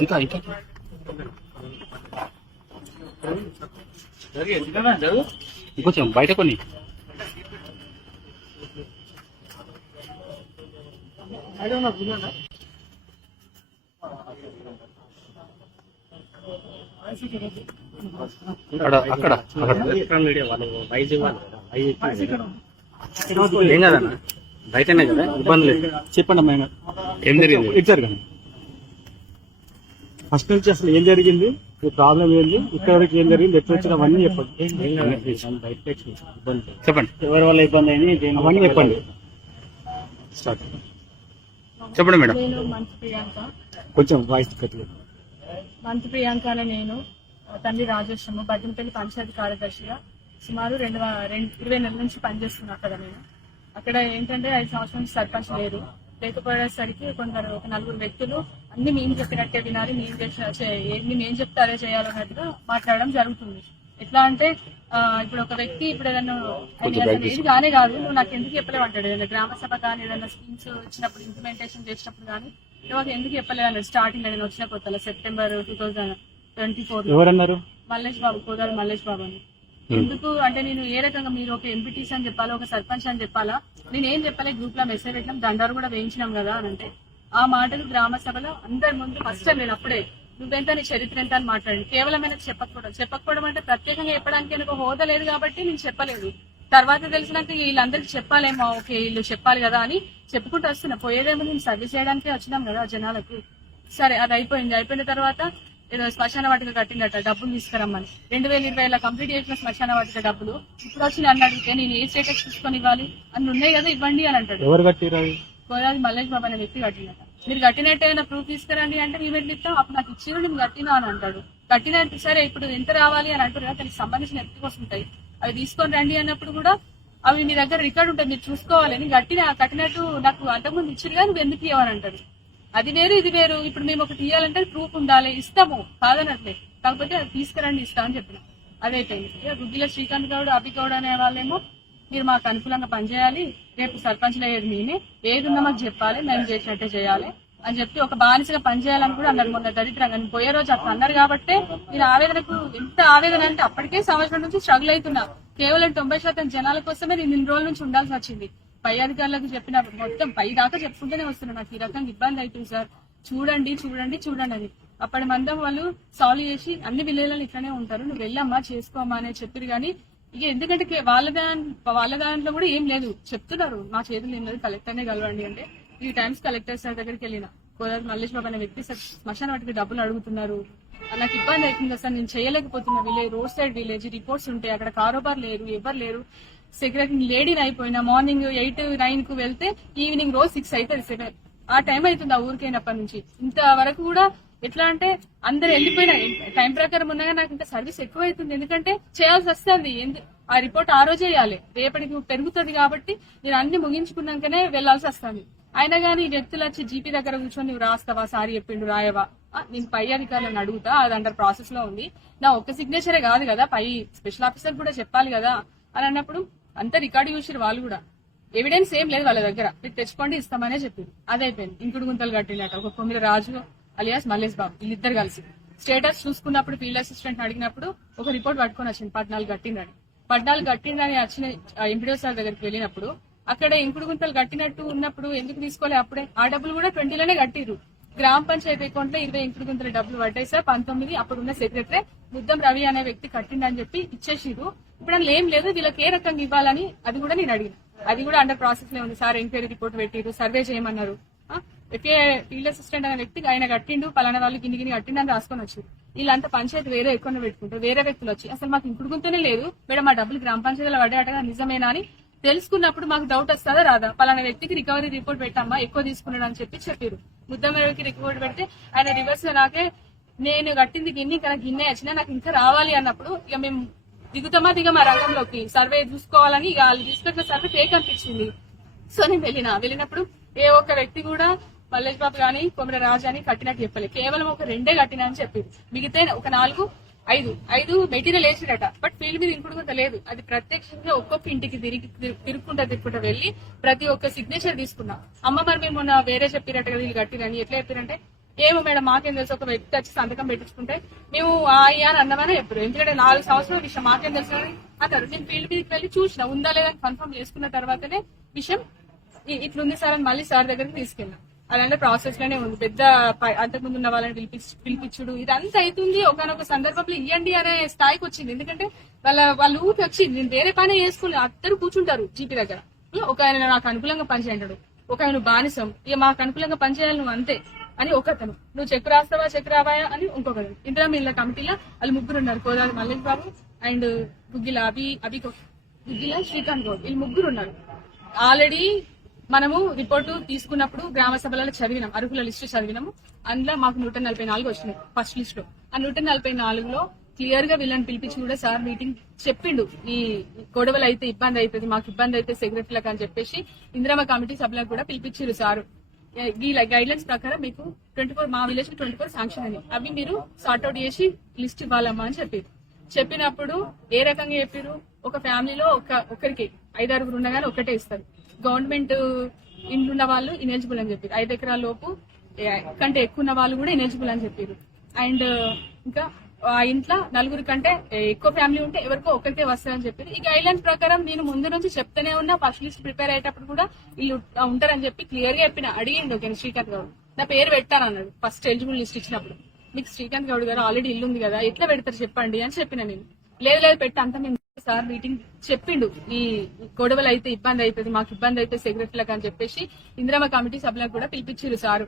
ఇంకా ఇంకా. ఇంకొంచెం బయట కొన్ని. అక్కడ ఏం కదన్నా? బయటనే కదా ఇబ్బంది లేదు. చెప్పండి అమ్మాయి గారు. ఏం జరిగింది? ఇటు జరగండి. ఫస్ట్ నుంచి అసలు ఏం జరిగింది? ఈ ప్రాబ్లం ఏంది? ఇక్కడ వరకు ఏం జరిగింది? ఎట్లా వచ్చిన అవన్నీ చెప్పండి. చెప్పండి. ఎవరి వల్ల ఇబ్బంది అయింది? అవన్నీ చెప్పండి. స్టార్ట్. చెప్పండి మేడం. నేను మంచి ప్రియాంక. కొంచెం వాయిస్ మంచి ప్రియాంక అనే నేను తండ్రి రాజేశ్వరము బద్దెనపల్లి పంచాయతీ కార్యదర్శిగా సుమారు రెండు రెండు ఇరవై నెలల నుంచి పనిచేస్తున్నా అక్కడ నేను. అక్కడ ఏంటంటే ఐదు సంవత్సరాల నుంచి సర్పంచ్ లేరు లేకపోయేసరికి కొందరు ఒక నలుగురు వ్యక్తులు అన్ని మేము చెప్పినట్టే వినాలి మేము చేసిన ఏంది మేము చెప్తే అదే చేయాలన్నట్టుగా మాట్లాడడం జరుగుతుంది. ఎట్లా అంటే ఇప్పుడు ఒక వ్యక్తి ఇప్పుడు ఏదైనా ఏది కానే కాదు నువ్వు నాకు ఎందుకు చెప్పలేవు అంటాడు. ఏదైనా గ్రామ సభ కానీ ఏదైనా స్కీమ్స్ ఇచ్చినప్పుడు ఇంప్లిమెంటేషన్ చేసినప్పుడు కానీ నువ్వు నాకు ఎందుకు చెప్పలేదు అన్నాడు స్టార్టింగ్ నేను వచ్చిన కొత్తలో September two thousand twenty four ఎవరన్నారు? మల్లేష్ బాబు కోదాడు మల్లేష్ బాబు అని. ఎందుకు అంటే నేను ఏ రకంగా మీరు ఒక ఎంపీటీసీ అని చెప్పాలా ఒక సర్పంచ్ అని చెప్పాలా? నేను ఏం చెప్పలే గ్రూప్లో మెసేజ్ పెట్టినాం దండారు కూడా వేయించినాం కదా అని అంటే. ఆ మాటలు గ్రామ సభలో అందరి ముందు ఫస్ట్ టైం నేను అప్పుడే నువ్వెంత నీ చరిత్ర ఎంత అని మాట్లాడి కేవలం చెప్పకపోవడం చెప్పకపోవడం అంటే ప్రత్యేకంగా చెప్పడానికి నాకు హోదా లేదు కాబట్టి నేను చెప్పలేదు. తర్వాత తెలిసినాక వీళ్ళందరికీ చెప్పాలేమో ఓకే వీళ్ళు చెప్పాలి కదా అని చెప్పుకుంటూ వస్తున్నా. పోయేదేమో నేను సర్వీస్ చేయడానికే వచ్చినాం కదా జనాలకు. సరే అది అయిపోయింది. అయిపోయిన తర్వాత ఏదో శ్మశాన వాటిక కట్టిందట డబ్బులు తీసుకురమ్మని. రెండు వేల ఇరవైలో కంప్లీట్ చేసిన శ్మశాన వాటిక డబ్బులు. ఇప్పుడు వచ్చి నన్ను అడిగితే నేను ఏ స్టేటస్ తీసుకొని ఇవ్వాలి? అన్ని ఉన్నాయి కదా ఇవ్వండి అని అంటాడు. ఎవరు కట్టిరు అవి మల్లేష్ బాబు అనే వ్యక్తి కట్టినట మీరు కట్టినట్టు ఏమైనా ప్రూఫ్ తీసుకురండి అంటే మేము ఎట్లా ఇస్తాం అప్పుడు నాకు ఇచ్చిన నేను కట్టినా అని అంటాడు. కట్టినట్టు సరే ఇప్పుడు ఎంత రావాలి అని అంటారు కదా దానికి సంబంధించిన ఎత్తుకోసం ఉంటాయి. అవి తీసుకొని రండి అన్నప్పుడు కూడా అవి మీ దగ్గర రికార్డు ఉంటాయి మీరు చూసుకోవాలి కట్టిన కట్టినట్టు నాకు అంతకుముందు ఇచ్చారు కానీ నువ్వు ఎందుకు ఇవ్వని అంటాడు. అది వేరు ఇది వేరు. ఇప్పుడు మేము ఒకటి ఇవ్వాలంటే ప్రూఫ్ ఉండాలి. ఇస్తాము కాదనట్లే. కాకపోతే అది తీసుకురండి ఇస్తామని చెప్పిన. అదైపోయింది ఇక గుడ్డిల శ్రీకాంత్ గౌడ్ అభి గౌడ్ అనే వాళ్ళేమో మీరు మాకు అనుకూలంగా పనిచేయాలి. రేపు సర్పంచ్లు అయ్యేది మేమే. ఏది మాకు చెప్పాలి. మేము చేసినట్టే చేయాలి. అని చెప్పి ఒక బానిసగా పనిచేయాలని కూడా అన్నారు మొన్న దరిద్రంగా నేను పోయే రోజు అట్లా అన్నారు కాబట్టి నేను ఆవేదనకు ఎంత ఆవేదన అంటే అప్పటికే సంవత్సరం నుంచి స్ట్రగుల్ అవుతున్నా. కేవలం తొంభై శాతం జనాల కోసమే నేను ఇన్ని రోజుల నుంచి ఉండాల్సి వచ్చింది. పై అధికారులకు చెప్పిన మొత్తం పై దాకా చెప్పుకుంటూనే వస్తున్నా. నాకు ఈ రకంగా ఇబ్బంది అవుతుంది సార్. చూడండి చూడండి చూడండి అని. అప్పటి మందం వాళ్ళు సాల్వ్ చేసి అన్ని విలేజ్లలో ఇట్లానే ఉంటారు. నువ్వు వెళ్ళమ్మా చేసుకోమ్మా అని చెప్పారు కానీ ఇక ఎందుకంటే వాళ్ళ దాని వాళ్ళ దాంట్లో కూడా ఏం లేదు. చెప్తున్నారు. మా చేతులు ఏం లేదు. కలెక్టర్నే కలవండి అంటే. ఈ టైమ్స్ కలెక్టర్ సార్ దగ్గరికి వెళ్ళిన. గోదావరి మల్లేష్ బాబు అనే వ్యక్తి సార్ శ్మశాన వాటికి డబ్బులు అడుగుతున్నారు. నాకు ఇబ్బంది అవుతుంది సార్. నేను చేయలేకపోతున్నా. Village road side village reports ఉంటాయి. అక్కడ కారోబార్ లేరు ఎవరు లేరు. సెక్రటరీ లేడీని అయిపోయినా మార్నింగ్ ఎయిట్ నైన్కు వెళ్తే ఈవినింగ్ రోజు సిక్స్ అవుతుంది సెవెన్ ఆ టైం అవుతుంది ఆ ఊరికైనప్పటి నుంచి. ఇంతవరకు కూడా ఎట్లా అంటే అందరు వెళ్ళిపోయినా. టైం ప్రకారం ఉన్నాగా నాకు ఇంకా సర్వీస్ ఎక్కువ అవుతుంది ఎందుకంటే చేయాల్సి వస్తుంది. ఆ రిపోర్ట్ ఆ రోజే వేయాలి రేపటికి పెరుగుతుంది కాబట్టి నేను అన్ని ముగించుకున్నాకనే వెళ్ళాల్సి వస్తుంది. అయినా కానీ ఈ వ్యక్తులు వచ్చి జీపీ దగ్గర కూర్చొని నువ్వు రాస్తావా? సారీ చెప్పిండు రాయవా? నేను పై అధికారులను అడుగుతా. అది అండర్ ప్రాసెస్లో ఉంది. నా ఒక్క సిగ్నేచరే కాదు కదా. పై స్పెషల్ ఆఫీసర్ కూడా చెప్పాలి కదా అని అన్నప్పుడు అంత రికార్డు చూసారు వాళ్ళు కూడా. ఎవిడెన్స్ ఏం లేదు వాళ్ళ దగ్గర. మీరు తెచ్చుకోండి ఇస్తామనే చెప్పింది అదైపోయింది. ఇంకుడు గుంతలు కట్టినట్టు ఒక కొమ్మిది రాజు అలియాస్ మల్లేష్ బాబు వీళ్ళిద్దరు కలిసి. స్టేటస్ చూసుకున్నప్పుడు ఫీల్డ్ అసిస్టెంట్ అడిగినప్పుడు ఒక రిపోర్ట్ పట్టుకొని వచ్చింది పద్నాలుగు కట్టిందని పద్నాలుగు కట్టిందని వచ్చిన ఎంపీడీ సార్ దగ్గరికి వెళ్ళినప్పుడు అక్కడ ఇంకుడు గుంతలు కట్టినట్టు ఉన్నప్పుడు ఎందుకు తీసుకోలే అప్పుడే? ఆ డబ్బులు కూడా ట్వంటీలోనే కట్టిరు గ్రామ పంచాయతీ అకౌంట్లో ఇరవై ఇంకుడు గుంతల డబ్బులు పడ్డాయి సార్ పంతొమ్మిది అప్పుడున్న సెక్రటరీ ముద్దం రవి అనే వ్యక్తి కట్టిండని చెప్పి ఇచ్చేసిరు ఇప్పుడు అందులో ఏం లేదు వీళ్ళకి ఏ రకంగా ఇవ్వాలని అది కూడా నేను అడిగిన. అది కూడా అండర్ ప్రాసెస్లో ఉంది. సార్ ఎంక్వైరీ రిపోర్ట్ పెట్టిరు సర్వే చేయమన్నారు. ఎఫ్ఏ ఫీల్డ్ అసిస్టెంట్ అనే వ్యక్తి ఆయన కట్టిండు పలానా వాళ్ళు గిన్ని గిన్ని కట్టిండు అని రాసుకొని వచ్చి వీళ్ళంతా పంచాయతీ వేరే ఎక్కువ పెట్టుకుంటారు వేరే వ్యక్తులు వచ్చి అసలు మాకు ఇంకుడు గుంతనే లేదు. మేడం మా డబ్బులు గ్రామ పంచాయతీలో పడ్డాయట నిజమేనా అని తెలుసుకున్నప్పుడు మాకు డౌట్ వస్తుందా? రాదా. పలానా వ్యక్తికి రికవరీ రిపోర్ట్ పెట్టమ్మా ఎక్కువ తీసుకున్నాడు అని చెప్పి చెప్పారు ముద్దమ్మకి రిపోర్ట్ పెడితే ఆయన రివర్స్ నాకే నేను కట్టింది గిన్ని కానీ గిన్నె వచ్చినా నాకు ఇంకా రావాలి అన్నప్పుడు ఇక మేము దిగుతామా దిగమా రంగంలోకి? సర్వే చూసుకోవాలని ఇక వాళ్ళు తీసుకొచ్చిన సర్వే ఫేక్ అనిపించింది. సో నేను వెళ్ళిన. వెళ్ళినప్పుడు ఏ ఒక్క వ్యక్తి కూడా మల్లేష్ బాబు గాని కొమిర రాజు అని కట్టినట్టు చెప్పలేదు కేవలం ఒక రెండే కట్టినా అని చెప్పింది మిగతా ఒక నాలుగు ఐదు. ఐదు మెటీరియల్ వేసిరట బట్ ఫీల్డ్ మీద ఇంకుడు కూడా లేదు. అది ప్రత్యక్షంగా ఒక్కొక్క ఇంటికి తిరిగి తిరుక్కుంటా తిరుక్కుంటా వెళ్ళి ప్రతి ఒక్క సిగ్నేచర్ తీసుకున్నా. అమ్మ మరి మేము మొన్న వేరే చెప్పిరట కదా వీళ్ళు కట్టిరని ఎట్లా చెప్పారంటే ఏమో మేడం మాకేం తెలుసు. ఒక వ్యక్తి వచ్చి సంతకం పెట్టించుకుంటే మేము ఆ అయ్యా అని అన్నమని చెప్పారు ఎందుకంటే నాలుగు సంవత్సరాల విషయం మాకేం తెలుసు అని అన్నారు. నేను ఫీల్డ్ మీదకి వెళ్ళి చూసిన. ఉందా లేదా కన్ఫర్మ్ చేసుకున్న తర్వాతనే విషయం ఇట్లుంది సార్ అని మళ్ళీ సార్ దగ్గరికి తీసుకెళ్ళాం అలాంటి ప్రాసెస్లోనే ఉంది. పెద్ద ప- అంతకుముందు ఉన్న వాళ్ళని పిలిపించి పిలిపించుడు. ఇదంతా అవుతుంది ఒకనొక సందర్భంలో ఇవ్వండి అనే స్థాయికి వచ్చింది. ఎందుకంటే వాళ్ళ వాళ్ళ ఊరికి వచ్చి నేను వేరే పని వేసుకుని అందరూ కూర్చుంటారు జీపీ దగ్గర. ఒక ఆయన నాకు అనుకూలంగా పనిచేయంటాడు. ఒక ఆయన బానిసం. ఇక మాకు అనుకూలంగా పనిచేయాలి నువ్వు అంతే అని ఒకతను నువ్వు చెక్ రాస్తావా చెక్ రావాయా అని ఇంకొకరు ఇందిరా మిల్ల కమిటీలో వాళ్ళు ముగ్గురు ఉన్నారు. కోదాలి మల్లేష్ బాబు అండ్ గుగ్గిల అభి అభి గుగ్గిల శ్రీకాంత్ గౌడ్ వీళ్ళు ముగ్గురు ఉన్నారు. ఆల్రెడీ మనము రిపోర్టు తీసుకున్నప్పుడు గ్రామ సభలలో చదివినాం అర్హుల లిస్టు చదివినాము. అందులో మాకు నూట నలభై నాలుగు వచ్చినాయి ఫస్ట్ లిస్ట్లో ఆ నూట నలభై నాలుగులో క్లియర్గా వీళ్ళని పిలిపించి కూడా సార్ మీటింగ్ చెప్పిండు. ఈ గొడవలు అయితే ఇబ్బంది అవుతుంది మాకు ఇబ్బంది అయితే సెక్రటరీలకు అని చెప్పేసి ఇందిరామ కమిటీ సభలకు కూడా పిలిపించారు సారు. ఈ గైడ్ లైన్స్ ప్రకారం మీకు ట్వంటీ ఫోర్ మా విలేజ్ ట్వంటీ ఫోర్ శాంక్షన్ అని అవి మీరు సార్ట్అవుట్ చేసి లిస్ట్ ఇవ్వాలమ్మా అని చెప్పారు చెప్పినప్పుడు ఏ రకంగా చెప్పారు ఒక ఫ్యామిలీలో ఒక ఒకరికి ఐదారుగురు ఉన్నా కానీ ఒకటే ఇస్తారు. గవర్నమెంట్ ఇండ్లు ఉన్న వాళ్ళు ఇనెలిజిబుల్ అని చెప్పారు. ఐదు ఎకరాల లోపు కంటే ఎక్కువ ఉన్న వాళ్ళు కూడా ఇనెలిజిబుల్ అని చెప్పారు. అండ్ ఇంకా ఆ ఇంట్లో నలుగురు కంటే ఎక్కువ ఫ్యామిలీ ఉంటే ఎవరికో ఒకరికే వస్తారని చెప్పారు. ఈ గైడ్ లైన్స్ ప్రకారం నేను ముందు నుంచి చెప్తూనే ఉన్నా ఫస్ట్ లిస్ట్ ప్రిపేర్ అయ్యేటప్పుడు కూడా వీళ్ళు ఉంటారని చెప్పి క్లియర్గా చెప్పిన అడిగిండు ఓకే శ్రీకాంత్ గౌడ్. నా పేరు పెట్టానన్నాడు ఫస్ట్ ఎలిజిబుల్ లిస్ట్ ఇచ్చినప్పుడు. మీకు శ్రీకాంత్ గౌడ్ గారు ఆల్రెడీ ఇల్లు ఉంది కదా ఎట్లా పెడతారు చెప్పండి అని చెప్పిన నేను. లేదు లేదు పెట్టి అంత నేను సార్ మీటింగ్ చెప్పిండు. ఈ గొడవలు అయితే ఇబ్బంది అవుతుంది మాకు ఇబ్బంది అయితే సెక్రటరీలకు అని చెప్పేసి ఇందిరామ కమిటీ సభ్యులకు కూడా పిలిపించారు సారు.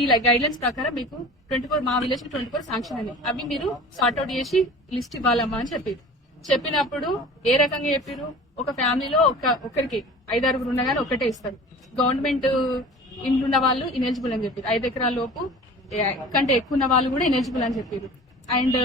ఈ గైడ్ లైన్స్ ప్రకారం మీకు ట్వంటీ ఫోర్ మా విలేజ్ ట్వంటీ ఫోర్ శాంక్షన్ అని. అవి మీరు సార్ట్అవుట్ చేసి లిస్ట్ ఇవ్వాలమ్మా అని చెప్పారు చెప్పినప్పుడు ఏ రకంగా చెప్పారు ఒక ఫ్యామిలీలో ఒక ఒకరికి ఐదారుగురు ఉన్నా కానీ ఒకటే ఇస్తారు. గవర్నమెంట్ ఇంట్లో ఉన్న వాళ్ళు ఇనెలిజిబుల్ అని చెప్పారు ఐదు ఎకరాల లోపు కంటే ఎక్కువ ఉన్న వాళ్ళు కూడా ఎలిజిబుల్ అని చెప్పారు అండ్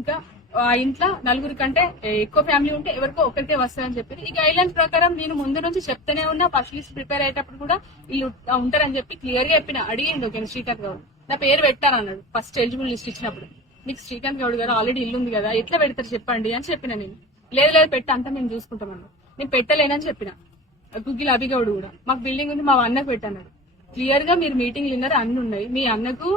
ఇంకా ఆ ఇంట్లో నలుగురు కంటే ఎక్కువ ఫ్యామిలీ ఉంటే ఎవరికో ఒకరికే వస్తారని చెప్పారు ఈ గైడ్ లైన్స్ ప్రకారం నేను ముందు నుంచి చెప్తూనే ఉన్నా ఫస్ట్ లిస్ట్ ప్రిపేర్ అయ్యేటప్పుడు కూడా వీళ్ళు ఉంటారని చెప్పి క్లియర్గా చెప్పిన అడిగిండు ఓకే శ్రీకాంత్ గౌడ్. నా పేరు పెట్టానన్నాడు ఫస్ట్ ఎలిజిబుల్ లిస్ట్ ఇచ్చినప్పుడు. మీకు శ్రీకాంత్ గౌడ్ గారు ఆల్రెడీ ఇల్లు ఉంది కదా ఎట్లా పెడతారు చెప్పండి అని చెప్పిన నేను. లేదు లేదు పెట్టి అంతా మేము చూసుకుంటామన్నా నేను పెట్టలేనని చెప్పిన. గుగ్గిల అభిగౌడ్ కూడా. మాకు బిల్డింగ్ ఉంది మా అన్నకు పెట్టన్నాడు. క్లియర్గా మీరు మీటింగ్ విన్నారు అన్ని ఉన్నాయి మీ అన్నకు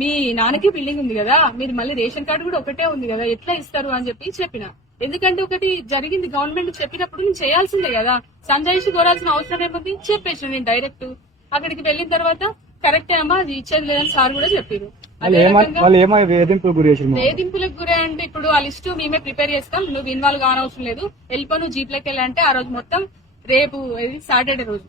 మీ నాన్నకి బిల్డింగ్ ఉంది కదా మీరు మళ్ళీ రేషన్ కార్డు కూడా ఒకటే ఉంది కదా ఎట్లా ఇస్తారు అని చెప్పి చెప్పిన. ఎందుకంటే ఒకటి జరిగింది గవర్నమెంట్ చెప్పినప్పుడు నేను చేయాల్సిందే కదా. సంజాయిషి కోరాల్సిన అవసరం ఏముంది? చెప్పేసిన నేను డైరెక్ట్ అక్కడికి వెళ్ళిన తర్వాత కరెక్టే అమ్మా అది ఇచ్చేది లేదని సార్ కూడా చెప్పారు. వేధింపులకు గురే అంటే ఇప్పుడు ఆ లిస్టు మేమే ప్రిపేర్ చేస్తాం నువ్వు ఇన్వాల్వ్ కానవసరం లేదు. వెళ్ళిపో నువ్వు జీప్లోకి వెళ్ళాలంటే ఆ రోజు మొత్తం రేపు సాటర్డే రోజు.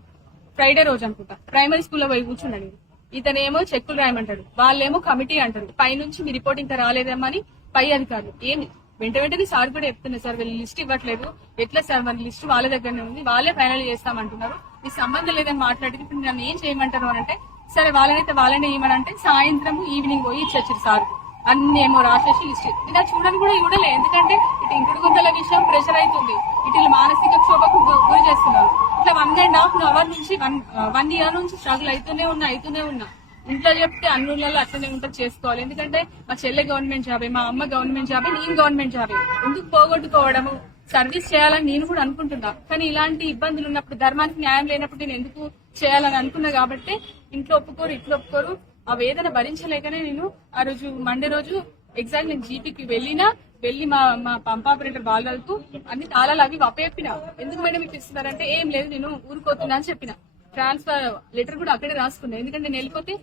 ఫ్రైడే రోజు అనుకుంటా. ప్రైమరీ స్కూల్లో పోయి కూర్చున్నాడు ఇతనేమో చెక్కులు రాయమంటాడు వాళ్ళేమో కమిటీ అంటారు. పైనుంచి మీ రిపోర్ట్ ఇంకా రాలేదేమని పై అధికారులు. ఏమి? వెంట వెంటనే సార్ కూడా చెప్తున్నారు సార్ వీళ్ళు లిస్ట్ ఇవ్వట్లేదు. ఎట్లా సార్ వాళ్ళ లిస్ట్ వాళ్ళ దగ్గరనే ఉంది వాళ్ళే ఫైనల్ చేస్తామంటున్నారు. ఈ సంబంధం లేదని మాట్లాడితే ఇప్పుడు నన్ను ఏం చేయమంటారు అని అంటే సరే వాళ్ళనైతే వాళ్ళనే ఇవ్వమంటే సాయంత్రం ఈవినింగ్ పోయి ఇచ్చారు సార్. అన్ని ఏమో రాసేసి లిస్ట్ ఇలా చూడని కూడా చూడలే ఎందుకంటే ఇటు ఇంకుడు గుంతల విషయం ప్రెషర్ అవుతుంది. ఇటు మానసిక క్షోభకు గు- గురి చేస్తున్నారు. ఇట్లా వన్ అండ్ హాఫ్ అవర్ నుంచి వన్ వన్ ఇయర్ నుంచి స్ట్రగుల్ అవుతూనే ఉన్నా అవుతూనే ఉన్నా. ఇంట్లో చెప్తే అన్నులలో అట్లనే ఉంటుంది చేసుకోవాలి. ఎందుకంటే మా చెల్లె గవర్నమెంట్ జాబే మా అమ్మ గవర్నమెంట్ జాబే నేను గవర్నమెంట్ జాబే ఎందుకు పోగొట్టుకోవడము? సర్వీస్ చేయాలని నేను కూడా అనుకుంటున్నా. కానీ ఇలాంటి ఇబ్బందులు ఉన్నప్పుడు ధర్మానికి న్యాయం లేనప్పుడు నేను ఎందుకు చేయాలని అనుకున్నా కాబట్టి ఇంట్లో ఒప్పుకోరు ఇట్లా ఒప్పుకోరు. ఆ వేదన భరించలేకనే నేను ఆ రోజు మండే రోజు ఎగ్జాక్ట్ నేను జీపీకి వెళ్ళినా వెళ్ళి మా మా పంప్ ఆపరేటర్ బాలరాజుకు అన్ని తాళాలు అవి అప్పచెప్పిన ఎందుకు మేడం మీకు ఇస్తున్నారంటే ఏం లేదు నేను ఊరుకోతున్నా అని చెప్పిన. ట్రాన్స్ఫర్ లెటర్ కూడా అక్కడే రాసుకున్నా. ఎందుకంటే నేను వెళ్ళిపోతే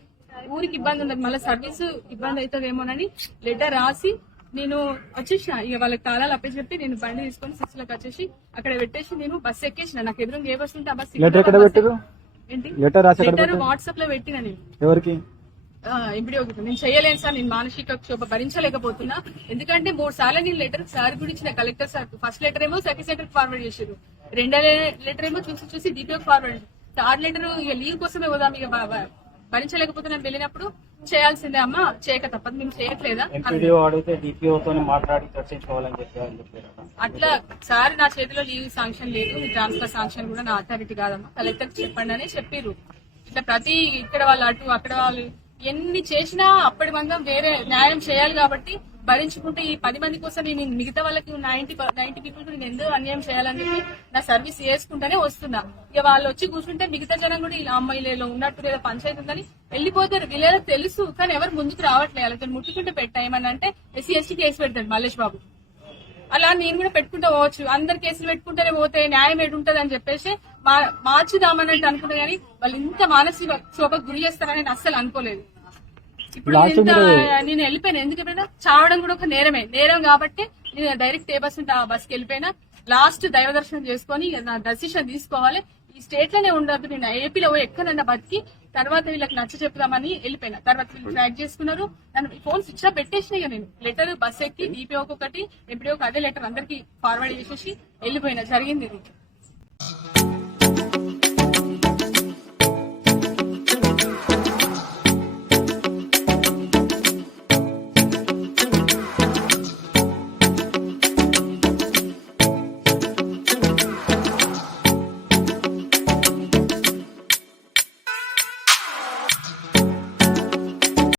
ఊరికి ఇబ్బంది ఉండదు. మళ్ళీ సర్వీస్ ఇబ్బంది అవుతుందేమోనని లెటర్ రాసి నేను వచ్చేసిన. ఇక వాళ్ళకి తాళాలు అప్పచెప్పి నేను బండి తీసుకొని సిక్స్లకు వచ్చేసి అక్కడ పెట్టేసి నేను బస్ ఎక్కేసిన. నాకు ఎదురు ఏ బస్ ఉంటే ఆ బస్ లెటర్ వాట్సాప్లో పెట్టిన నేను. ఎవరికి? ఇప్పుడు నేను చేయలేను సార్ నేను మానసిక క్షోభ భరించలేకపోతున్నా. ఎందుకంటే మూడు సార్లు నేను లెటర్ సార్ గురించి నా కలెక్టర్ సార్ ఫస్ట్ లెటర్ ఏమో సెకండ్ సెంటర్ ఫార్వర్డ్ చేశారు రెండో లెటర్ ఏమో చూసి చూసి డిపిఓకి ఫార్వర్డ్ థర్డ్ లెటర్ ఇక లీవ్ కోసమే పోదాం ఇక బ- బ- భరించలేకపోతున్నా వెళ్ళినప్పుడు చేయాల్సిందే అమ్మా. చేయక తప్పదు మేము చేయట్లేదా? చెప్పారు. అట్లా సార్ నా చేతిలో లీవ్ శాంక్షన్ లేదు ట్రాన్స్ఫర్ శాంక్షన్ కూడా నా అథారిటీ కాదమ్మా. కలెక్టర్ చెప్పండి అని చెప్పిర్రు. ఇట్లా ప్రతి ఇక్కడ వాళ్ళు అటు అక్కడ వాళ్ళు ఎన్ని చేసినా అప్పటి మందం వేరే న్యాయం చేయాలి కాబట్టి భరించుకుంటే ఈ పది మంది కోసం నేను మిగతా వాళ్ళకి నైన్టీ నైన్టీ పీపుల్ నేను ఎందుకు అన్యాయం చేయాలని చెప్పి నా సర్వీస్ చేసుకుంటానే వస్తున్నా. ఇక వాళ్ళు వచ్చి కూర్చుంటే మిగతా జనం కూడా ఇలా అమ్మాయిలలో ఉన్నట్టు లేదా పంచాయతీ ఉందని వెళ్ళిపోతారు. వీళ్ళేదో తెలుసు కానీ ఎవరు ముందుకు రావట్లేదు. వాళ్ళతో ముట్టుకుంటే పెట్టా ఏమన్నా అంటే ఎస్సీ ఎస్టీ కేసు పెడతాడు మల్లేష్ బాబు. అలా నేను కూడా పెట్టుకుంటా పోవచ్చు. అందరు కేసులు పెట్టుకుంటేనే పోతే న్యాయం ఎటు అని చెప్పేసి మా- మార్చుదామన్నట్టు అనుకున్నా కానీ వాళ్ళు ఇంత మానసిక శోభకు గురి చేస్తారని అస్సలు అనుకోలేదు. ఇప్పుడు నేను వెళ్ళిపోయాను. ఎందుకు వెళ్ళిపోయినా? చావడం కూడా ఒక నేరమే. నేరం కాబట్టి నేను డైరెక్ట్ ఏ బస్ ఉంటే ఆ బస్కి వెళ్ళిపోయినా. లాస్ట్ దైవ దర్శనం చేసుకొని నా డెసిషన్ తీసుకోవాలి. ఈ స్టేట్లోనే ఉండదు నేను ఏపీలో ఎక్కడన్నా బతికి తర్వాత వీళ్ళకి నచ్చ చెప్దామని వెళ్ళిపోయినా. తర్వాత వీళ్ళు ట్రాక్ చేసుకున్నారు. నన్ను ఫోన్ స్విచ్ ఆఫ్ పెట్టేసిన ఇక నేను. లెటర్ బస్ ఎక్కి డిపిఓకి ఒకటి ఎంపీడీఓకి అదే లెటర్ అందరికి ఫార్వర్డ్ చేసేసి వెళ్ళిపోయినా. జరిగింది ఇది.